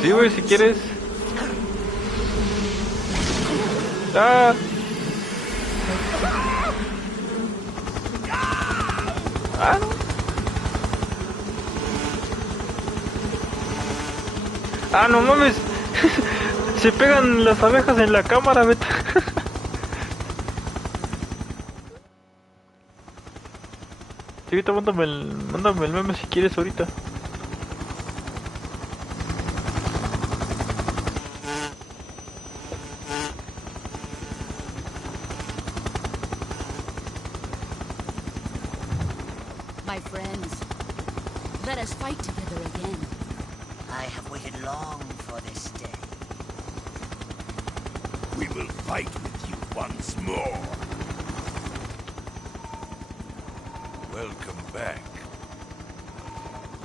Sí, güey, si quieres. ¡Ah! ¡Ah, no! ¡Ah, no mames! Se pegan las abejas en la cámara, vete. Sí, ahorita mándame el meme si quieres ahorita. My friends, let us fight together again. I have waited long for this day. We will fight with you once more. Welcome back,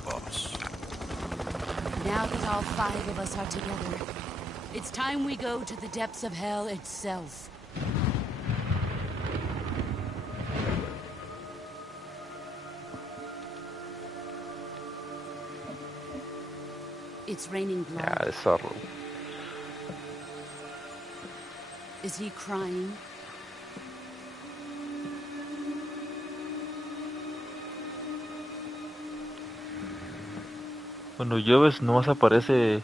boss. Now that all 5 of us are together, it's time we go to the depths of hell itself. It's raining blood. Yeah, it's sorrow. Is he crying? Cuando llueves nomás aparece...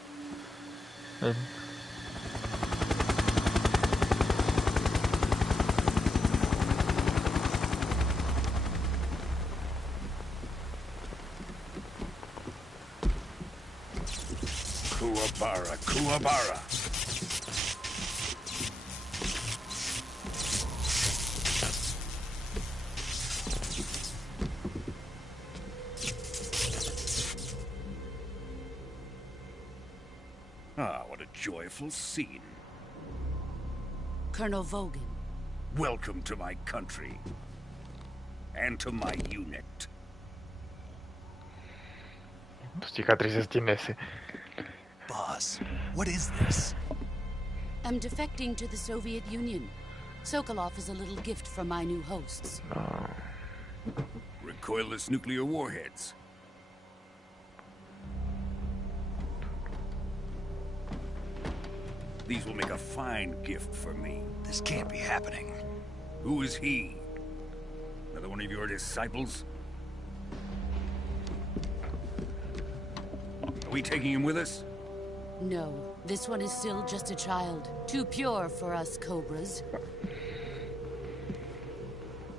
Kuwabara, Kuwabara. Ah, what a joyful scene. Colonel Vogan. Welcome to my country. And to my unit. cicatrices tiene ese? Boss, what is this? I'm defecting to the Soviet Union. Sokolov is a little gift from my new hosts. No. Recoilless nuclear warheads. These will make a fine gift for me. This can't be happening. Who is he? Another one of your disciples? Are we taking him with us? No, this one is still just a child. Too pure for us Cobras.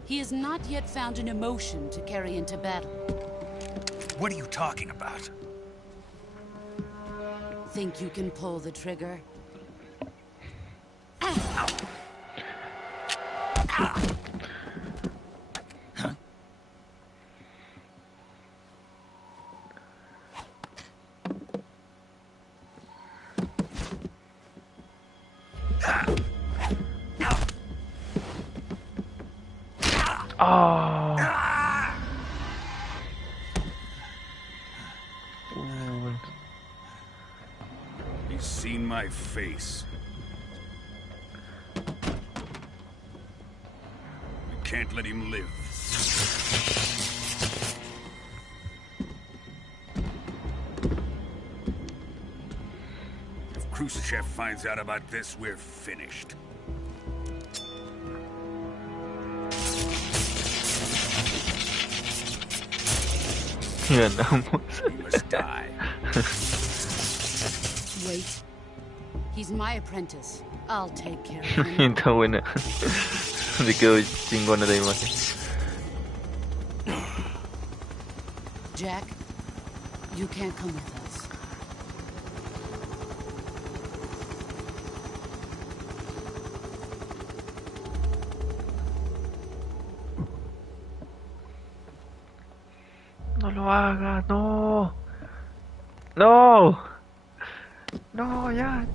He has not yet found an emotion to carry into battle. What are you talking about? Think you can pull the trigger? Oh. He's seen my face. We can't let him live. If Khrushchev finds out about this, we're finished. Ganamos. You must die. Wait. He's my apprentice. I'll take care of him. Está buena. Me quedó chingona la imagen. Jack, you can't come with us. No lo hagas, no. No. No, ya.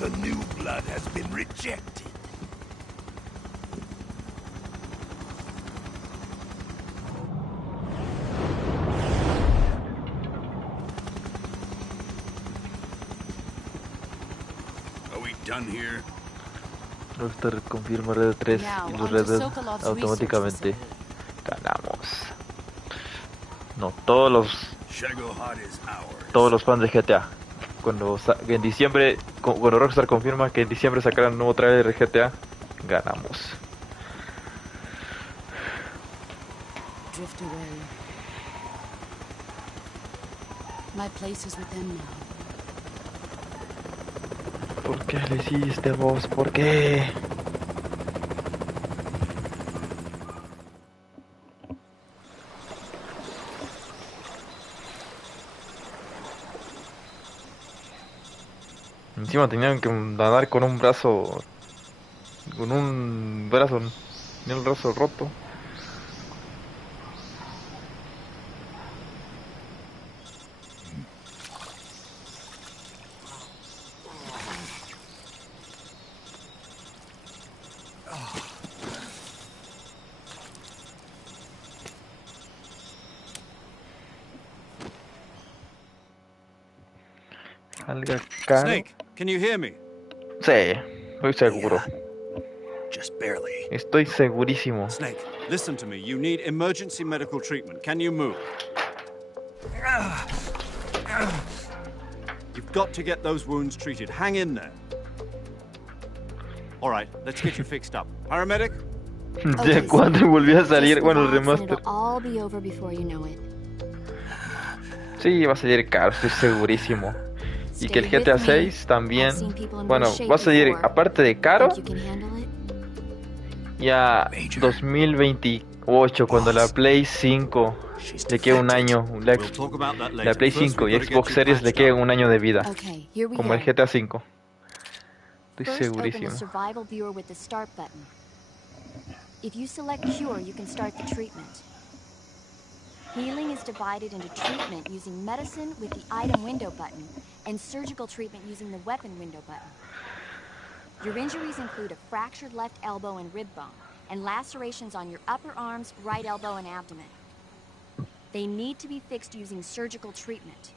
The new blood has been rejected. Are we done here? Rockstar confirma Red 3 y los Red Dead automáticamente ganamos. No, todos los fans de GTA. Cuando en diciembre, cuando Rockstar confirma que en diciembre sacarán un nuevo trailer de GTA, ganamos. Drift away. My place is with them now. ¿Por qué le hiciste vos? ¿Por qué? Encima tenían que nadar con un brazo. Tenía el brazo roto. Snake, can you hear me? Sí, estoy seguro. Just barely. Estoy segurísimo. Snake, listen to me. You need emergency medical treatment. Can you move? You've got to get those wounds treated. Hang in there. All right, let's get you fixed up. Paramedic? Ya cuando volvió a salir, bueno, el remaster. Sí, va a salir caro, estoy segurísimo. Y que el GTA 6 también, bueno, va a salir, aparte de caro, ya 2028, cuando la Play 5 le queda un año. La Play 5 y Xbox Series le queda un año de vida. Como el GTA 5. Estoy segurísimo. If you select Cure, you can start the treatment. Healing is divided into treatment using medicine with the item window button and surgical treatment using the weapon window button. Your injuries include a fractured left elbow and rib bone, and lacerations on your upper arms, right elbow, and abdomen. They need to be fixed using surgical treatment.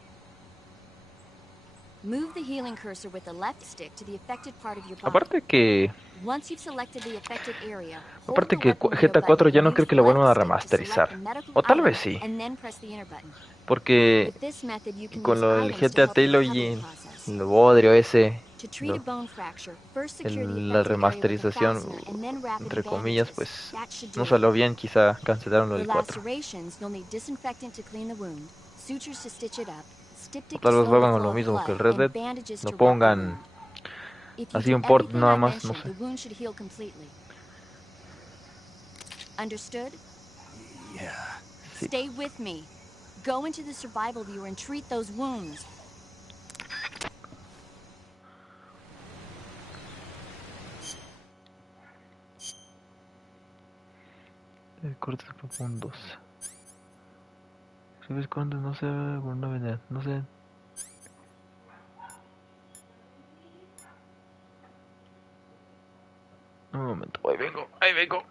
Move the healing cursor with the left stick to the affected part of your body. Once you've selected the affected area, Aparte que GTA 4 ya no creo que lo vuelvan a remasterizar. O tal vez sí. Porque con lo del GTA Trilogy, el bodrio ese, la remasterización, entre comillas, pues no salió bien, quizá cancelaron lo del 4. O tal vez lo hagan lo mismo que el Red Dead, no pongan así un port nada más, no sé. Understood? Yeah. Stay with me. Go into the survival viewer and treat those wounds. Cortes profundos. ¿Sabes cuándo? No sé, alguna vez, no sé. Un momento, ahí vengo, ahí vengo.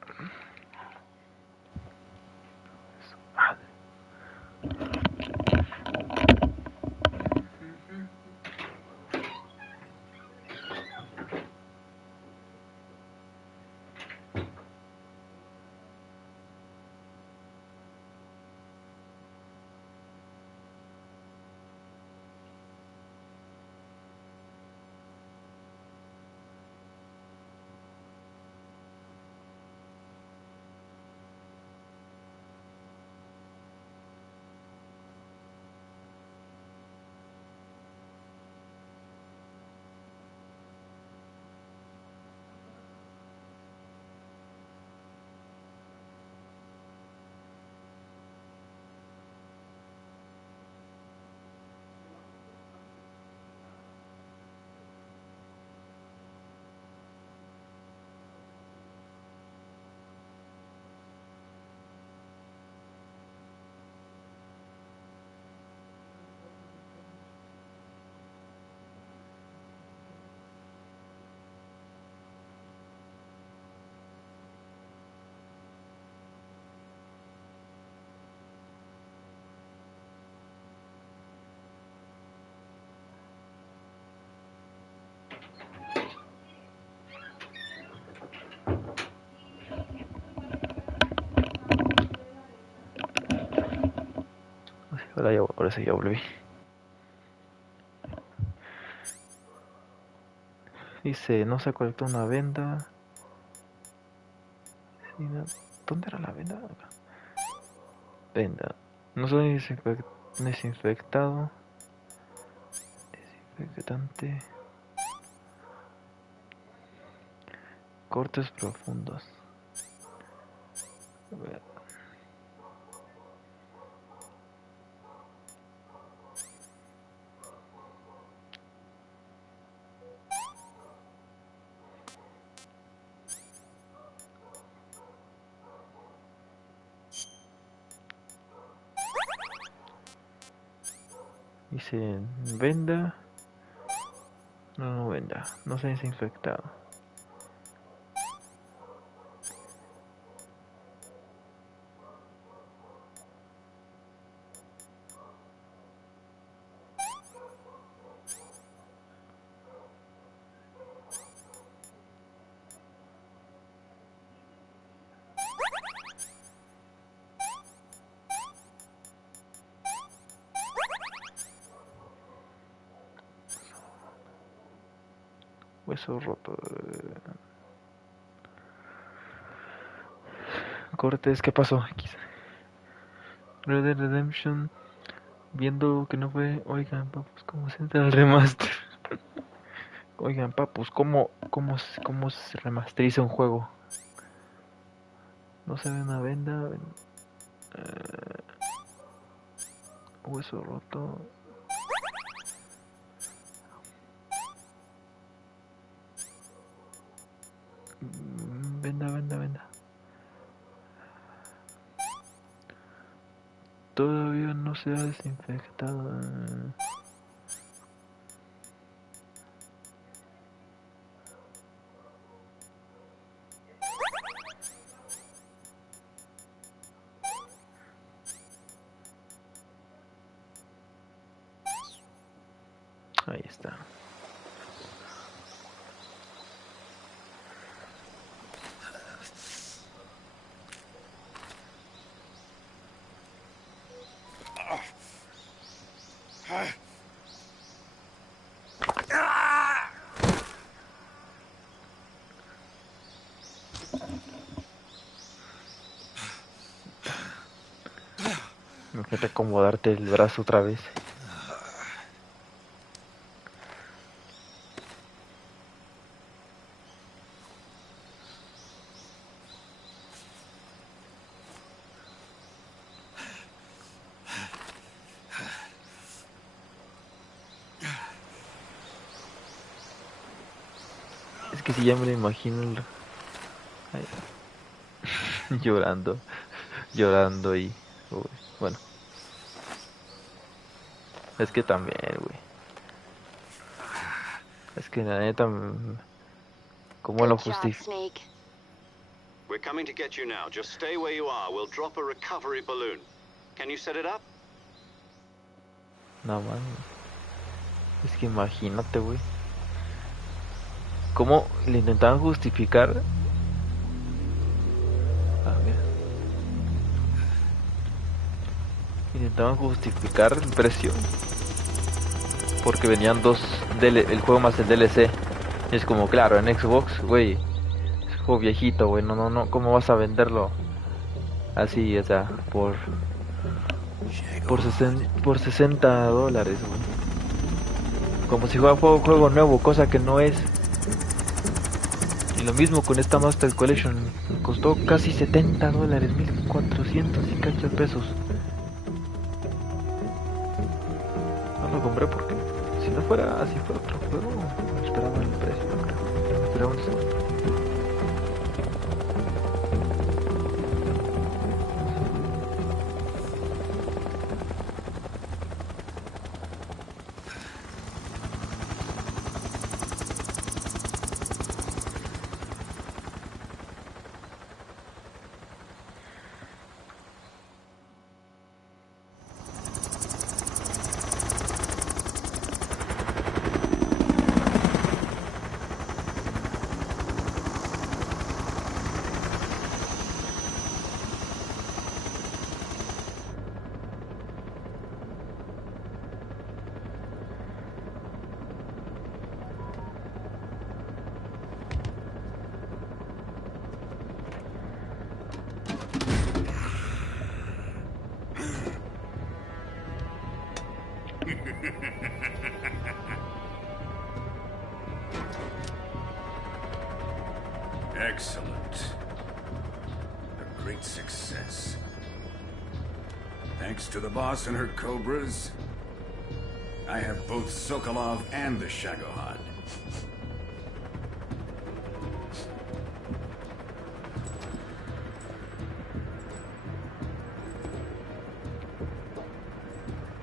Ahora sí ya volví. Dice, no se colectó una venda. ¿Dónde era la venda? Acá. Venda. No soy desinfectado. Desinfectante. Cortes profundos. A ver. Dice venda. No venda. No se ha desinfectado. Hueso roto. Cortes, ¿qué pasó? Red Dead Redemption. Viendo que no fue. Oigan, papus, ¿cómo se entra el remaster? Oigan, papus, ¿cómo se remasteriza un juego? No se ve una venda. Hueso roto. Venda. Todavía no se ha desinfectado. Ahí está. Me falta acomodarte el brazo otra vez. Es que si ya me lo imagino ay, llorando y uy, bueno, es que también, güey, es que la neta, ¿cómo lo justifico? We're coming to get you now. Just stay where you are. We'll drop a recovery balloon. Can you set it up? No, man, es que imagínate, güey, cómo le intentaban justificar. Mira. Intentaban justificar el precio porque venían el juego más el DLC. Y es como, claro, en Xbox, güey, es juego viejito, güey, no, ¿cómo vas a venderlo así, o sea, por $60, güey? Como si fuera juego nuevo, cosa que no es. Y lo mismo con esta Master Collection, costó casi $70, 1,400 y cacho de pesos. No lo compré porque si no fuera así fuera otro juego, me esperaba el precio, no creo. Me esperaba un segundo. Excellent. A great success. Thanks to the boss and her cobras, I have both Sokolov and the Shagohod.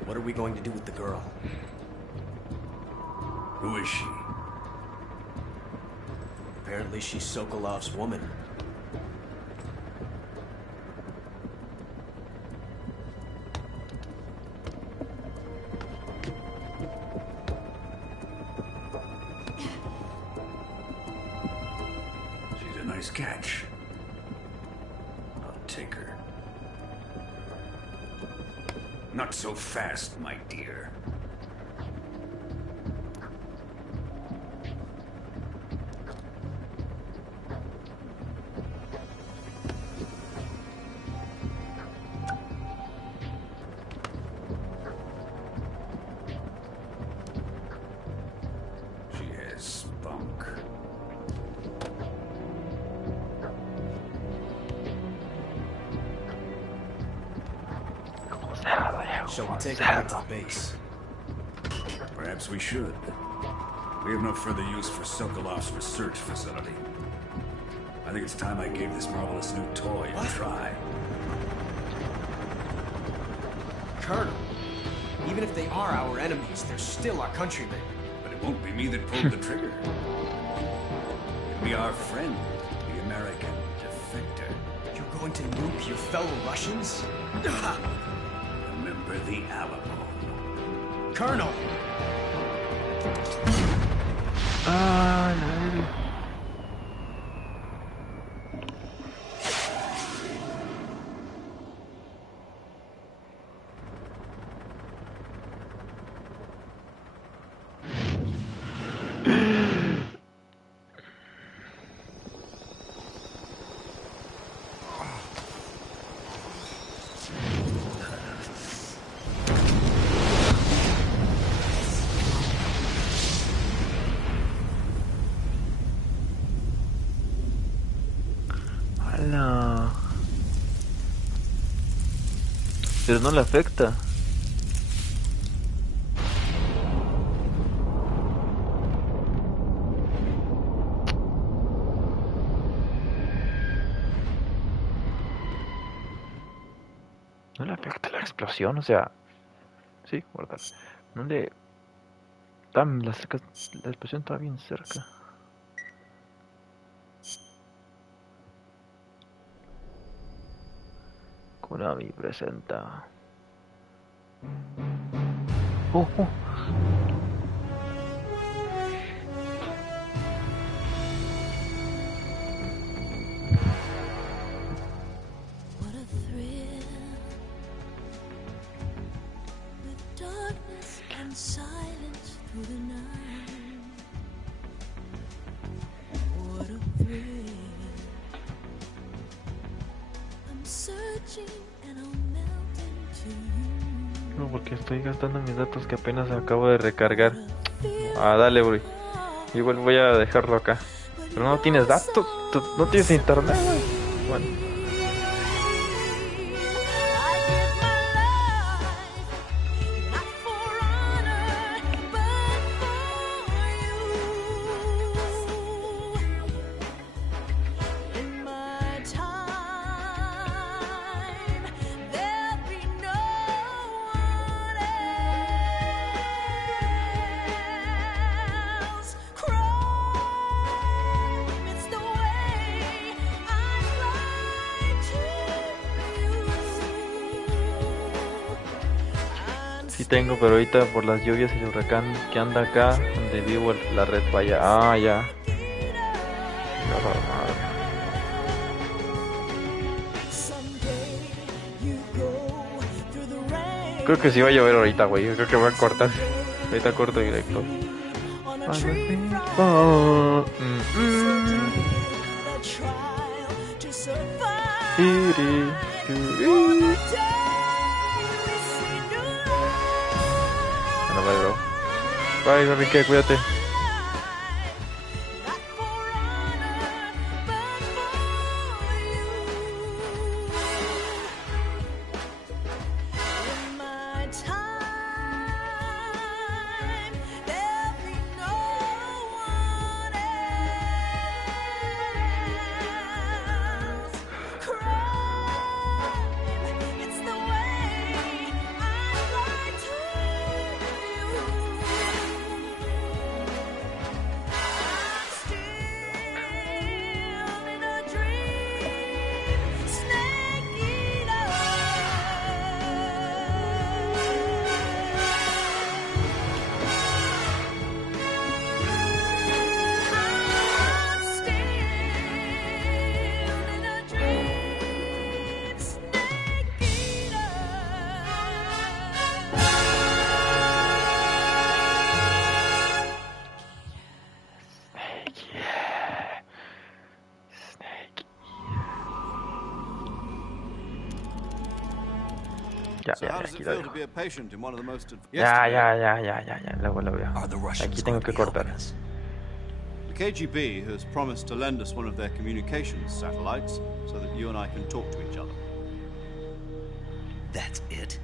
What are we going to do with the girl? Who is she? Apparently she's Sokolov's woman. She's a nice catch. I'll take her. Not so fast, my dear. Shall we take it back to base? Perhaps we should. We have no further use for Sokolov's research facility. I think it's time I gave this marvelous new toy a try. Colonel, even if they are our enemies, they're still our countrymen. But it won't be me that pulled the trigger. It'll be our friend, the American defector. You're going to nuke your fellow Russians? Remember the Alamo. Colonel! Ah, no. Pero no le afecta. No le afecta la explosión, o sea... Sí, guardar. No le... La explosión está bien cerca. Konami presenta. Oh. What a thrill, with darkness and silence through the night. What a thrill. I'm searching and I'll melt into you. No, porque estoy gastando mis datos que apenas acabo de recargar. Ah, dale, bro. Igual voy a dejarlo acá. Pero no tienes datos, no tienes internet. Bueno. Sí tengo, pero ahorita por las lluvias y el huracán que anda acá, donde vivo, la red falla. Ah, ya. Creo que sí va a llover ahorita, güey. Creo que voy a cortar. Ahorita corto directo. Bueno, bye, bro. Bye, Enrique, cuídate. Ya, luego lo veo. Aquí tengo que cortar. The KGB has promised to lend us one of their communications satellites so that you and I can talk to each other. That's it?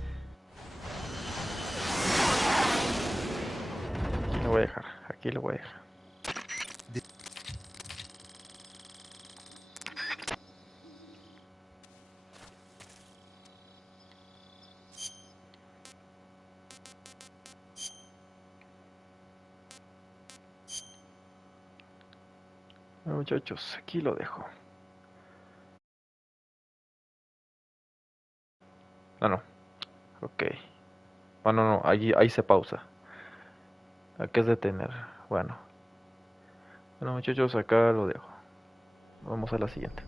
Lo voy a dejar. Aquí lo voy a dejar. Bueno, muchachos, aquí lo dejo. Ah, no. Ok. Ah, no, no. Ahí se pausa. Aquí es detener. Bueno. Bueno, muchachos, acá lo dejo. Vamos a la siguiente.